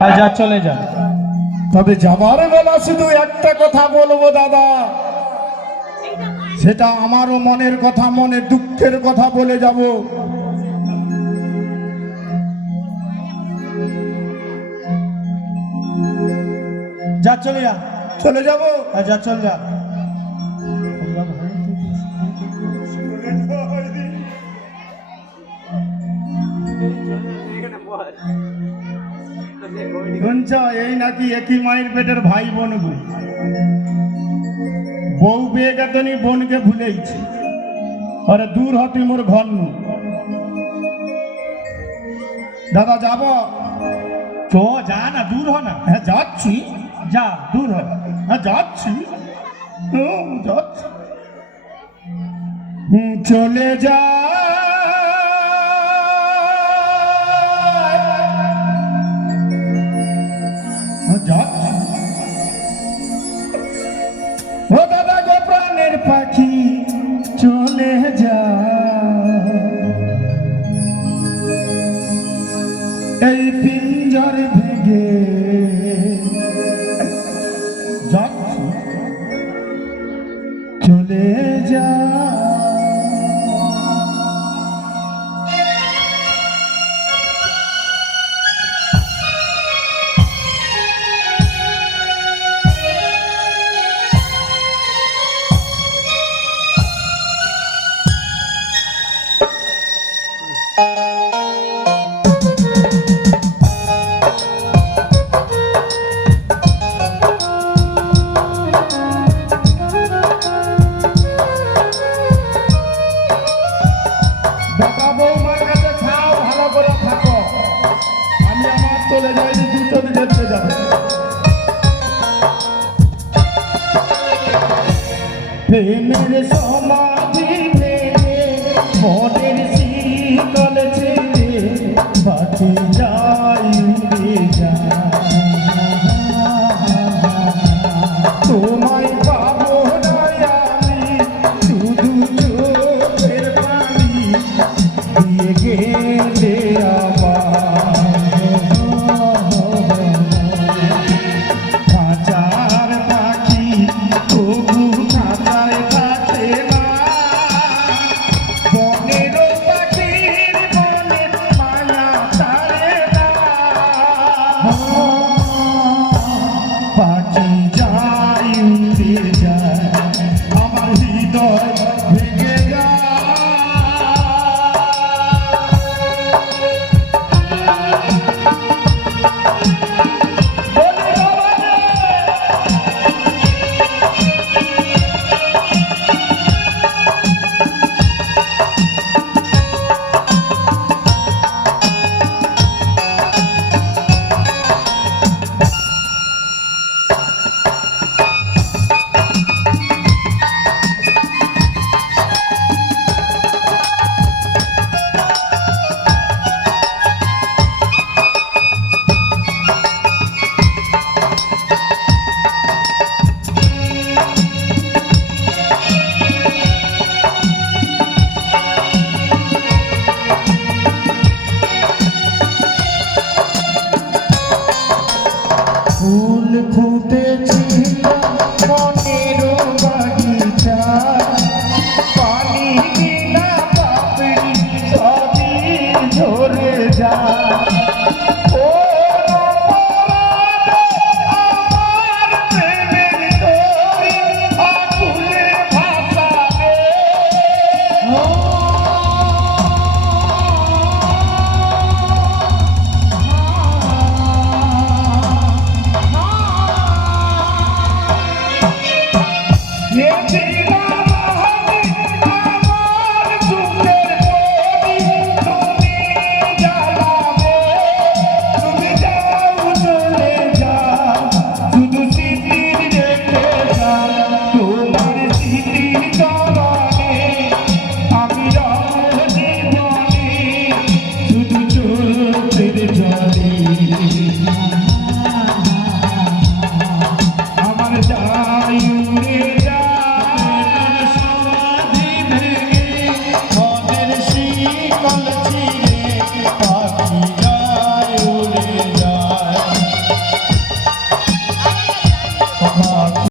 যা চলে যা। তবে যাবার বেলা শুধু একটা কথা বলবো দাদা, সেটা আমারও মনের কথা, মনে দুঃখের কথা বলে যাব। যা চলে যা। চলে যাব। যা চল যা। শুনছ, এই নাকি একই মায়ের পেটের ভাই বোন গো। বউ বিয়ে গেতনি বোনকে ভুলেইছি। আরে দূর হতি মোর ঘর নু। দাদা যাব? চ যা না, দূর হ না। হ্যাঁ যাচ্ছি। যা দূর হ। হ্যাঁ যাচ্ছি। যাচ্ছি। চলে যা। যাচ্ছি। ও দাদা গো প্রাণের পাখি চলে যা। এই পিঞ্জর ভেঙে যাচ্ছি। চলে যা। বাবা বৌমার কাছে খাও, ভালো করে থাকো। আমি আমার চলে যাই, দুজন দেখতে যাবে। প্রেমের সমাধি ভেঙে মনের শীতল ছেড়ে বাঁচে যাই রে যা। তোমায় পাবো না আমি, শুধু চোখের পানি দিয়ে গেলে খাঁচার পাখি তবু খাঁচায় থাকে না। বনের পাখির মনের মায়া ছাড়ে না। পাখি যায় উড়ে যায়, আমার হৃদয় ভেঙে যায়। ফুল ফুটে